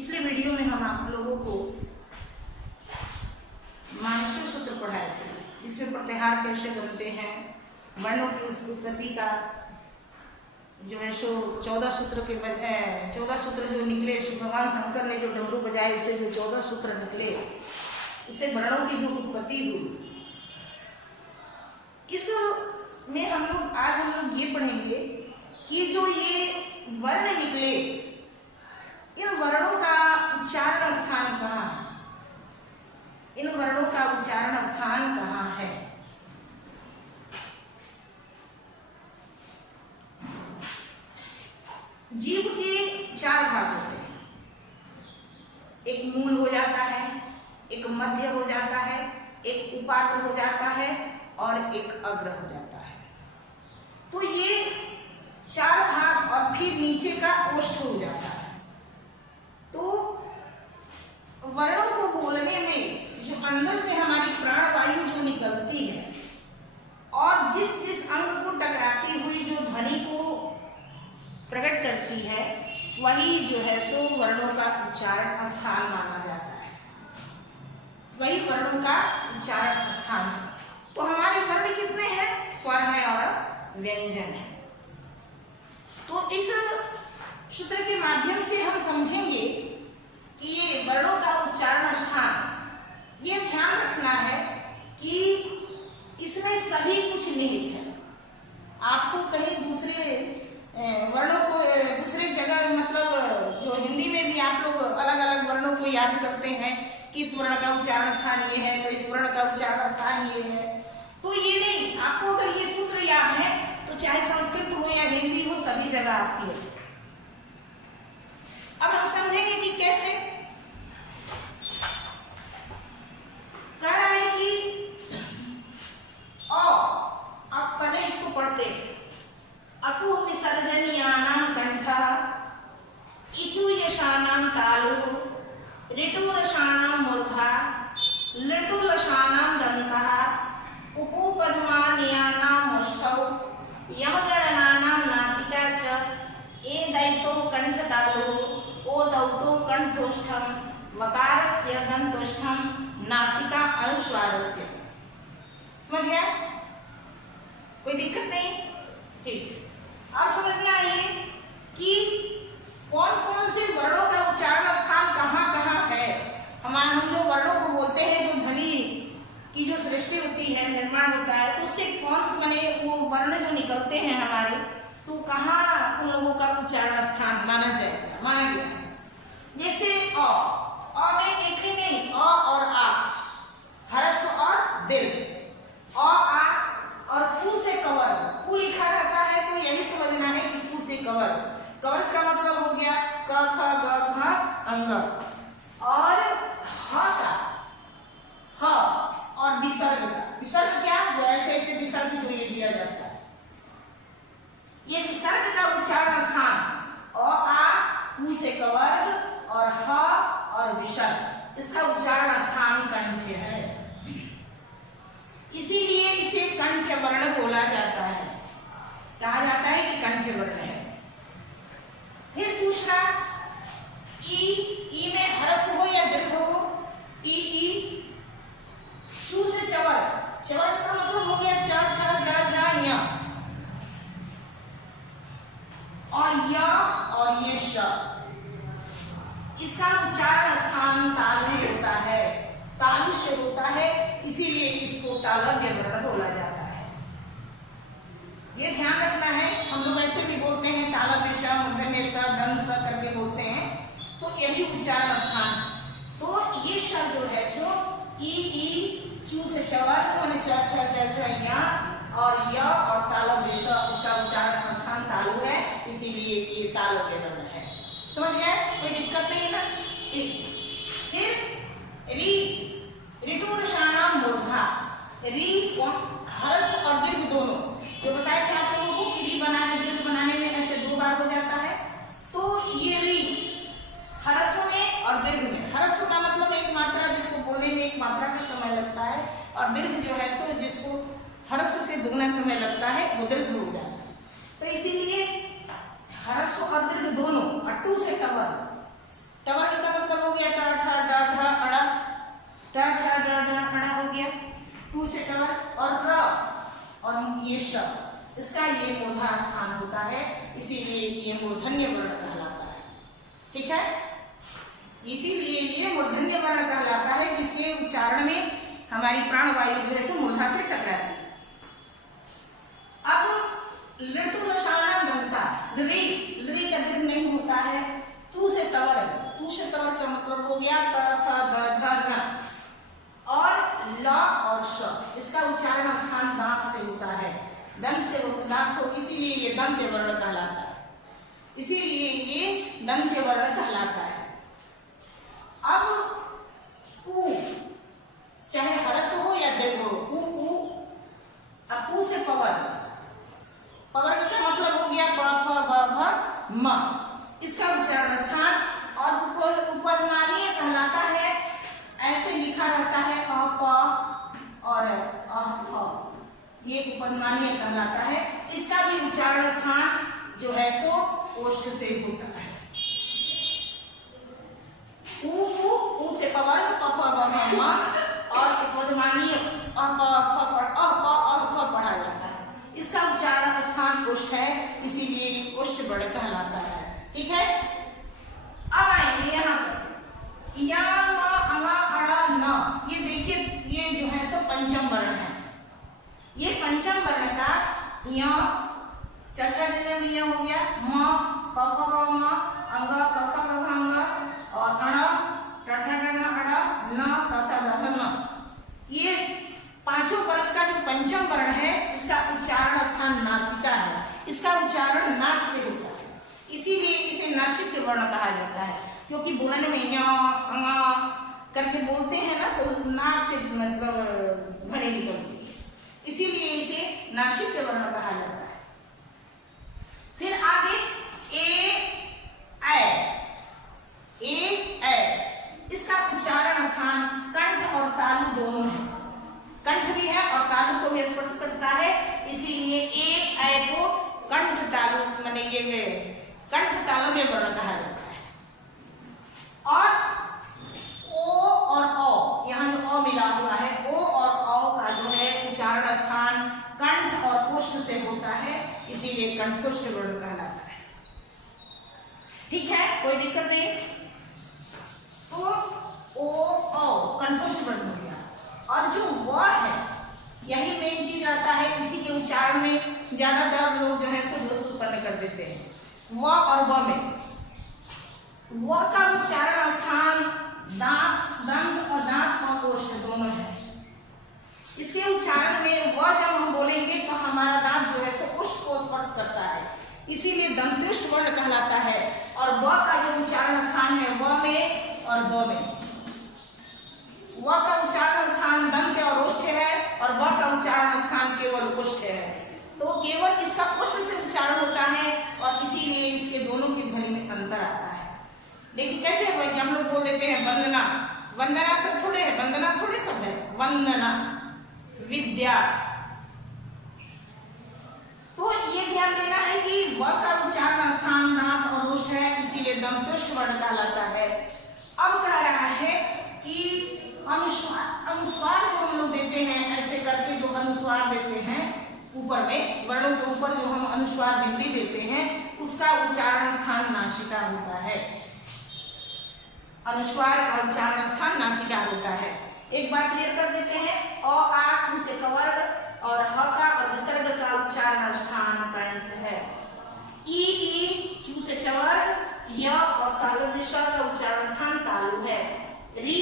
पिछले वीडियो में हम आप लोगों को मानसिक सूत्र पढ़ाए थे, जिसमें प्रत्याहार कैसे बनते हैं, वर्णों की उस उत्पत्ति का जो है सो 14 सूत्र के 14 सूत्र जो निकले, भगवान शंकर ने जो डमरू बजाए उसे जो 14 सूत्र निकले, उससे वर्णों की जो उत्पत्ति हुई। इस में हम लोग ये पढ़ेंगे कि जो ये वर्ण निकले, इन वर्णों का उच्चारण स्थान कहाँ है, इन वर्णों का उच्चारण स्थान कहाँ है। जीव के 4 भाग होते हैं, एक मूल हो जाता है, एक मध्य हो जाता है, एक उपाग्र हो जाता है और एक अग्र हो जाता है। तो ये 4 भाग और फिर नीचे का ओष्ठ हो जाता है। तो वर्णों को बोलने में जो अंदर से हमारी प्राणवायु जो निकलती है और जिस जिस अंग को टकराती हुई जो ध्वनि को प्रकट करती है, वही जो है सो वर्णों का उच्चारण स्थान माना जाता है, वही वर्णों का उच्चारण स्थान है। तो हमारे वर्ण कितने हैं? स्वर है और व्यंजन है। तो इस सूत्र के माध्यम से हम समझेंगे कि ये वर्णों का उच्चारण स्थान, ये ध्यान रखना है कि इसमें सभी कुछ निहित है। आपको कहीं दूसरे वर्णों को दूसरे जगह, मतलब जो हिंदी में भी आप लोग अलग अलग वर्णों को याद करते हैं कि इस वर्ण का उच्चारण स्थान ये है, तो इस वर्ण का उच्चारण स्थान ये है, तो ये नहीं। आपको अगर ये सूत्र याद है तो चाहे संस्कृत हो या हिंदी हो, सभी जगह आप ले। अब हम समझेंगे कि कैसे। कह रहा है कि आप पहले इसको पढ़ते हैं। अकुह विसर्जनीयानां कंठः, इचुयशानां तालुः, ऋटुरसानां मूर्धा, लृटुलसानां दन्तः, उपपद्मानीयानां ओष्ठौ, यमगणनानां नासिका च, एदैतो कंठतालुः, ओदैतो कंठोष्ठं, मकारस्य दन्तोष्ठं, नासिका अनुस्वारस्य। समझ गया? कोई दिक्कत नहीं? ठीक। अब समझना है कि कौन कौन से वर्णों का उच्चारण स्थान कहाँ कहाँ है। हम जो वर्णों को बोलते हैं, जो ध्वनि की जो सृष्टि होती है, निर्माण होता है, तो उससे कौन बने वो वर्ण जो निकलते हैं हमारे, तो कहाँ उन लोगों का उच्चारण स्थान माना गया है। जैसे अ में एक ही नहीं, अ और आ, ह्रस्व और दीर्घ, अ आ और कु से कवर, कु लिखा रहता है तो यही समझना है कि कु से कवर। कवर का मतलब हो गया क ख ग घ अंग, और ह का ह और विसर्ग का। विसर्ग क्या? जो ऐसे ऐसे विसर्ग जो ये दिया जाता है, ये विसर्ग का उच्चारण स्थान अ आ कु से कवर्ग और ह और विसर्ग, इसका उच्चारण स्थान कंठ है। इसीलिए इसे कंठ वर्ण बोला जाता है, कहा जाता है कि कंठ वर्ण है। फिर दूसरा ई में ह्रस्व हो या दीर्घ हो, ई चू से चवर, चवर का मतलब हो गया च छ ज झ य, और य और ये श, इसका उच्चारण स्थान तालु होता है, तालु से होता है, इसीलिए इसको तालव्य वर्ण बोला जाता है। ये ध्यान रखना है। हम लोग ऐसे भी बोलते हैं तालव्य स, मूर्धन्य स, धन स करके बोलते हैं, तो यही उच्चारण स्थान। तो ये श जो है जो ई चू से चवर माने च छ ज झ य, और य और तालव्य स, उसका उच्चारण स्थान तालु है, इसीलिए ये तालव्य वर्ण है। समझ गए? कोई दिक्कत नहीं ना? ठीक। फिर री, ऋटुरसानां मूर्धा, री ह्रस्व और दीर्घ दोनों, जो बताया था आप लोगों को कि री बनाने दीर्घ बनाने में ऐसे 2 बार हो जाता है। तो ये री ह्रस्व में और दीर्घ में, ह्रस्व का मतलब एक मात्रा, जिसको बोलने में एक मात्रा का समय लगता है, और दीर्घ जो है सो जिसको ह्रस्व से दुगना समय लगता है, वो दीर्घ हो जाता है। तो इसीलिए ह्रस्व और दीर्घ दोनों, अट्टू से टवर, टवर का इसीलिए ये मूर्धन्य वर्ण कहलाता है। ठीक है, इसीलिए ये मूर्धन्य वर्ण कहलाता है, जिसके उच्चारण में हमारी प्राणवायु जो है सो मूर्धा से टकराती है। अब लृतु लशाना दंता, लृ का दीर्घ नहीं होता है, तू से तवर का मतलब हो गया त थ द ध न, और ल और श, इसका उच्चारण स्थान दांत से होता है, दंत से दांत हो, इसीलिए ये दंत्य वर्ण कहलाता है, इसीलिए ये दंत्य वर्ण कहलाता है। अब ऊ, चाहे हरस हो या दीर्घ हो, ऊ, अब ऊ से पवर का क्या मतलब हो गया प फ ब भ म, इसका उच्चारण स्थान और उपपदमानीय कहलाता है, ऐसे लिखा रहता है अ प और अ फ, ये उपपदमानीय कहलाता है। इसका भी उच्चारण स्थान जो है सो ओष्ठ से होता है। ऊ से पवर प फ ब म और उपपदमानीय अ प पढ़ा जाता है, इसका उच्चारण स्थान ओष्ठ है, इसीलिए ओष्ठ वर्ण कहलाता है। ठीक है, अब आएंगे यहाँ पर या अला अड़ा न, ये देखिए ये जो है सो पंचम वर्ण है। ये पंचम वर्ण का य चचा जजम हो गया, म प प ग म, अंग क ख ग घ अंग, और अण ट ठ ड न अड़, न क थ द ध न, ये पांचों वर्ग का जो पंचम वर्ण है, इसका उच्चारण स्थान नासिका है, इसका उच्चारण नाक से होता है, इसीलिए इसे नासिक वर्ण कहा जाता है, क्योंकि बोलने में करके बोलते हैं ना, तो नाक से मतलब ध्वनि निकलती है, इसीलिए इसे नासिक वर्ण कहा जाता है। फिर आगे इसका उच्चारण स्थान कंठ और तालु दोनों है, कंठ भी है और तालु को भी स्पर्श करता है, इसीलिए ए को कंठ तालु माने ये कंठ तालु में वर्ण कहा जाता है। और ओ और औ, यहाँ जो अ मिला हुआ है, ओ और औ का जो है उच्चारण स्थान कंठ और कोष्ठ से होता है, इसीलिए कंठोष्ठ वर्ण कहलाता है। ठीक है, कोई दिक्कत नहीं। तो ओ औ कंठोष्ठ वर्ण हो गया, और जो व है यही मेन चीज आता है, इसी के उच्चारण में ज्यादातर लोग जो है सो दोष उत्पन्न कर देते हैं। व और व में व का उच्चारण स्थान दांत, दंत और दांत और कोष्ठ दोनों है। इसके उच्चारण में व जब हम बोलेंगे तो हमारा दांत जो है सो ओष्ठ को स्पर्श करता है, इसीलिए दंतुष्ट वर्ण कहलाता है। और व का जो उच्चारण स्थान है व में और ब में, व का उच्चारण स्थान दंत और ओष्ठ है और व का उच्चारण स्थान केवल ओष्ठ है, तो केवल इसका ओष्ठ से उच्चारण होता है और इसीलिए इसके दोनों की ध्वनि में अंतर आता है। देखिए कैसे कि हम लोग बोल देते हैं वंदना, वंदना शब्द थोड़े है, वंदना थोड़े शब्द है, वंदना विद्या। तो ये ध्यान देना है कि व का उच्चारण स्थान दांत और ओष्ठ है, इसीलिए दंतुष्ट वर्ण कहलाता है। अब कह रहा है कि अनुस्वार जो हम लोग देते हैं, ऐसे करके जो अनुस्वार देते हैं ऊपर में, वर्णों के ऊपर जो हम अनुस्वार बिंदी देते हैं, उसका उच्चारण स्थान नासिका होता है। अनुस्वार का उच्चारण स्थान नासिका होता है। एक बार क्लियर कर देते हैं, अ आ से कवर्ग और ह का और विसर्ग का उच्चारण स्थान कंठ है। ई चू से चवर्ग, य और तालु निशा का उच्चारण स्थान तालु है। री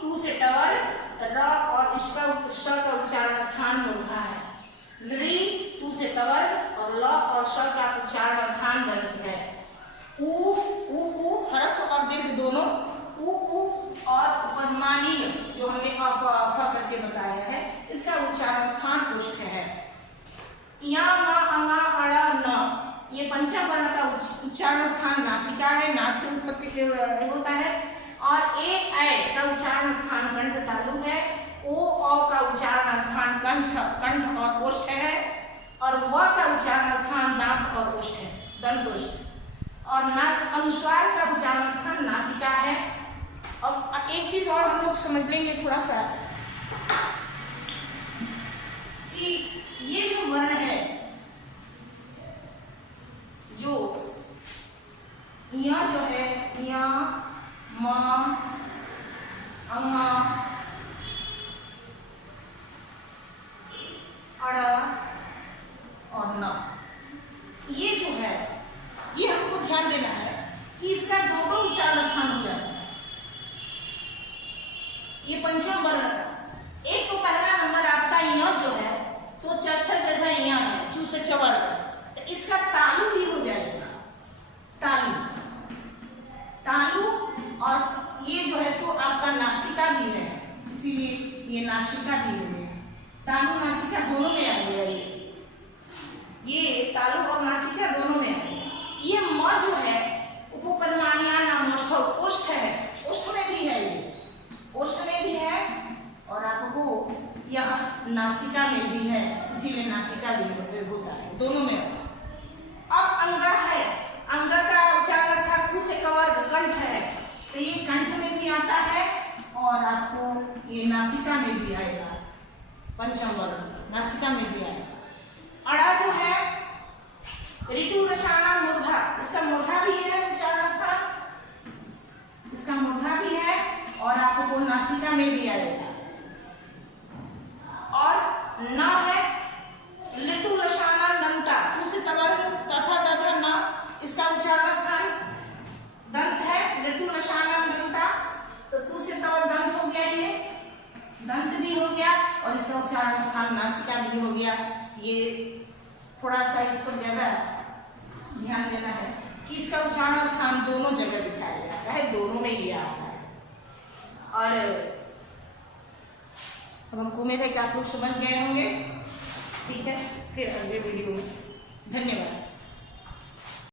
टू से टवर्ग, र और श का उच्चारण स्थान मूर्धा है। री टू से तवर्ग और ल और श का उच्चारण स्थान दंत है। ऊ हर्ष और दीर्घ दोनों, ऊ और पद्मानीय जो हमने अ करके बताया है, इसका उच्चारण स्थान ओष्ठ है। या म अंगा अड़ा न, ये पंचम वर्ण का उच्चारण स्थान नासिका है, नाक से उत्पत्ति होता है। और ए का उच्चारण स्थान कंठ तालु है। ओ का उच्चारण स्थान कंठ और ओष्ठ है। और व का उच्चारण स्थान दांत और ओष्ठ है, दंतोष्ठ। और अनुस्वार का उच्चारण स्थान नासिका है। अब एक चीज और हम लोग समझ लेंगे थोड़ा सा, कि ये जो वर्ण है, जो य जो है य म अंग अड़ और न, ये जो है ये हमको ध्यान देना है कि इसका दोनों उच्चारण स्थान दिया है। ये पंचम वर्ण का एक तो पहला नंबर आपका य जो है सो चरछर जैसा य है, चू से चवर, तो इसका तालु भी हो जाएगा, तालु तालु, और ये जो है सो आपका नासिका भी है, इसीलिए ये नासिका भी हो गया, तालु नासिका दोनों में आ गया, ये तालु और नासिका दोनों में आ गया। ये म जो है उपपदमानिया नाम ओष्ठ है, ओष्ठ में भी है, ये ओष्ठ में भी है और आपको यह नासिका में भी है, इसीलिए नासिका भी होता है, दोनों में होता है। अब अंगा है, अंगा का उच्चारण स्थान से कवर कंठ है, तो ये कंठ में भी आता है और आपको ये नासिका में भी आएगा, पंचम वर्ण नासिका में भी आएगा। अड़ा जो है ऋतु रसाना मूर्धा, इसका मूर्धा भी है उच्चारण स्थान, इसका मूर्धा भी है और आपको नासिका में भी आएगा। और न है ऋतु रसाना दंता, उसे तवर तथा तथा न, इसका उच्चारण स्थान दंत है, ऋतु रसाना दंता, तो तू से तवर दंत हो गया, ये दंत भी हो गया और इसका उच्चारण स्थान नासिका भी हो गया। ये थोड़ा सा इस पर ज्यादा ध्यान देना है कि इसका उच्चारण स्थान दोनों जगह दिखाया जाता है, दोनों में ये आता है। और अब हमको उम्मीद है कि आप लोग समझ गए होंगे। ठीक है, फिर अगले वीडियो में, धन्यवाद।